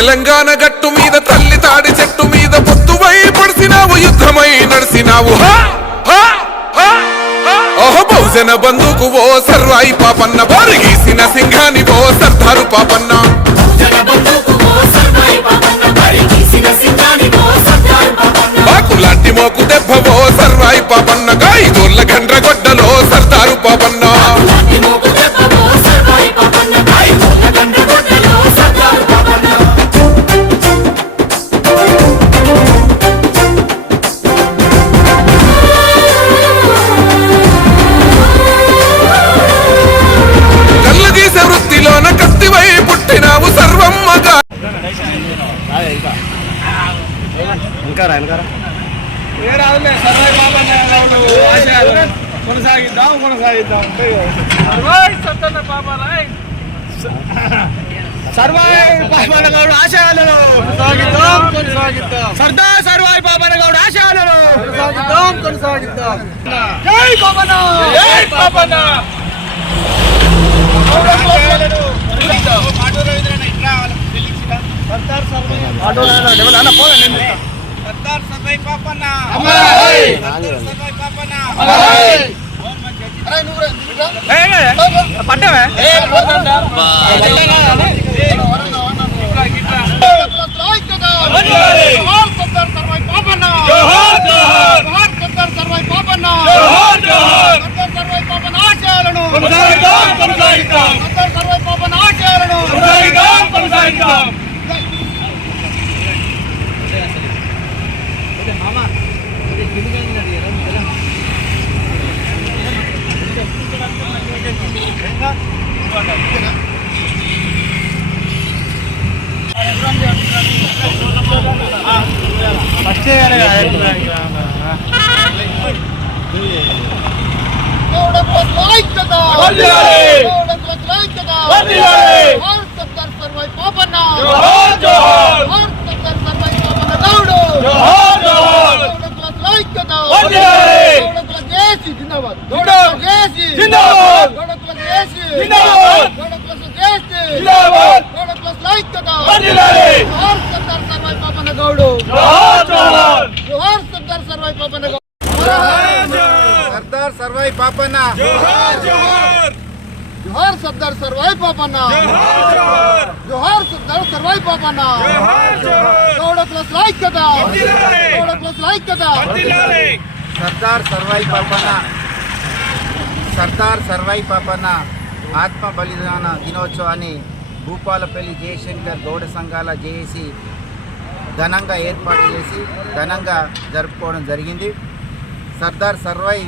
తెలంగాణ గట్టు మీద తల్లి తాడి చెట్టు మీద పొత్తువై పడిసినావు యుద్ధమై నడిసినావు ఓహో బహుజన బంధుకు ఓ సర్వాయి పాపన్న బారిగీసిన సింహాని ఓ సర్దారు పాపన్న బాకులాంటి మోకు దెబ్బ ఓ సర్వాయి పాపన్న గాయిదోళ్ళ గండ్రగొడ్డలో సర్దారు పాపన్న కళ్ళగీసే వృత్తిలోన కత్తివై పుట్టినావు సర్వమ్మగా కొనసాగిద్దాం సర్వాయి పాపన్న గౌడ్ ఆశయాలను సర్దార్ సర్వాయి పాపన్న గౌడ్ ఆశయాలను కొనసాగిద్దాం. జై పాపన్న, జై పాపన్న. సర్దార్ సర్వాయి పాపన్న పట్టవే సర్దార్ సర్వాయి పాపన్న, జోహార్ సర్దార్ సర్వాయి పాపన్న, జోహార్ సర్దార్ సర్వాయి పాపన్న, గౌడ ప్లస్ ఐక్యత, గౌడ ప్లస్ ఐక్యత. సర్దార్ సర్వాయి పాపన్న, సర్దార్ సర్వాయి పాపన్న ఆత్మ బలిదాన దినోత్సవాన్ని భూపాలపల్లి జయశంకర్ గౌడ సంఘాల జేఏసీ ఘనంగా ఏర్పాటు చేసి ఘనంగా జరుపుకోవడం జరిగింది. సర్దార్ సర్వాయి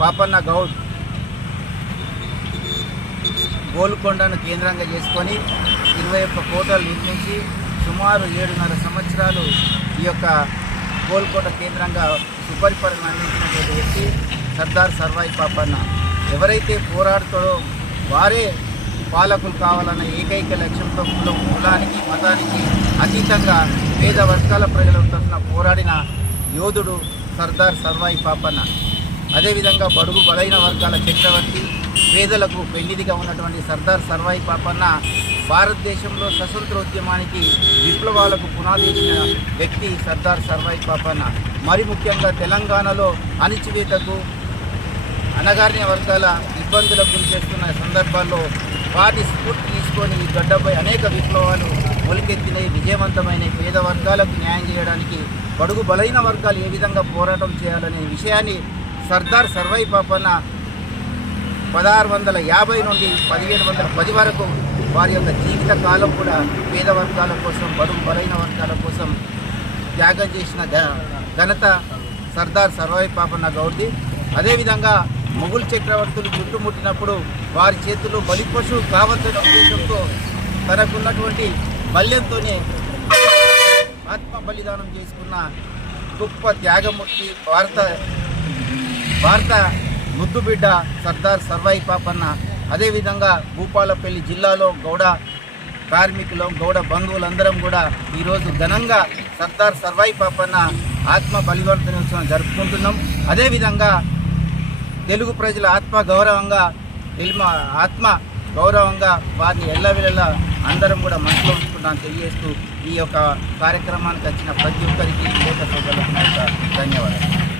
పాపన్న గౌడ్ గోల్కొండను కేంద్రంగా చేసుకొని 21 కోటలు నిర్మించి సుమారు 7.5 సంవత్సరాలు ఈ యొక్క గోల్కొండ కేంద్రంగా సుపరిపాలన అందించినటువంటి వ్యక్తి సర్దార్ సర్వాయి పాపన్న. ఎవరైతే పోరాడుతాడో వారే పాలకులు కావాలన్న ఏకైక లక్ష్యంతో కులానికి మతానికి అతీతంగా పేద వర్గాల ప్రజల తరఫున పోరాడిన యోధుడు సర్దార్ సర్వాయి పాపన్న. అదేవిధంగా బడుగు బలైన వర్గాల చక్రవర్తి, పేదలకు పెళ్లిదిగా ఉన్నటువంటి సర్దార్ సర్వాయి పాపన్న భారతదేశంలో స్వతంత్రోద్యమానికి విప్లవాలకు పునాది ఇచ్చిన వ్యక్తి సర్దార్ సర్వాయి పాపన్న. మరి ముఖ్యంగా తెలంగాణలో అణిచివేతకు అణగారిన వర్గాల ఇబ్బందులకు గురి చేస్తున్న సందర్భాల్లో వాటి స్ఫూర్తి తీసుకొని ఈ గడ్డపై అనేక విప్లవాలు మొలికెత్తినవి, విజయవంతమైన పేద వర్గాలకు న్యాయం చేయడానికి బడుగు బలైన వర్గాలు ఏ విధంగా పోరాటం చేయాలనే విషయాన్ని సర్దార్ సర్వాయి పాపన్న 1650 నుండి 1710 వరకు వారి యొక్క జీవిత కాలం కూడా పేద వర్గాల కోసం, బడుగు బలైన వర్గాల కోసం త్యాగం చేసిన ఘనత సర్దార్ సర్వాయి పాపన్న గౌడ్ది. అదేవిధంగా మొఘల్ చక్రవర్తులు చుట్టుముట్టినప్పుడు వారి చేతుల్లో బలిపశువు కావద్దన్న ఉద్దేశంతో తనకున్నటువంటి బల్యంతోనే ఆత్మ బలిదానం చేసుకున్న గొప్ప త్యాగమూర్తి భారత ముద్దుబిడ్డ సర్దార్ సర్వాయి పాపన్న. అదేవిధంగా భూపాలపల్లి జిల్లాలో గౌడ కార్మికులు, గౌడ బంధువులందరం కూడా ఈరోజు ఘనంగా సర్దార్ సర్వాయి పాపన్న ఆత్మ బలిదాన దినోత్సవం జరుపుకుంటున్నాం. అదేవిధంగా తెలుగు ప్రజల ఆత్మ గౌరవంగా ఆత్మ గౌరవంగా వారిని ఎల్లవేళలా అందరం కూడా మనసులో ఉంచుకుంటామని తెలియజేస్తూ ఈ యొక్క కార్యక్రమానికి వచ్చిన ప్రతి ఒక్కరికి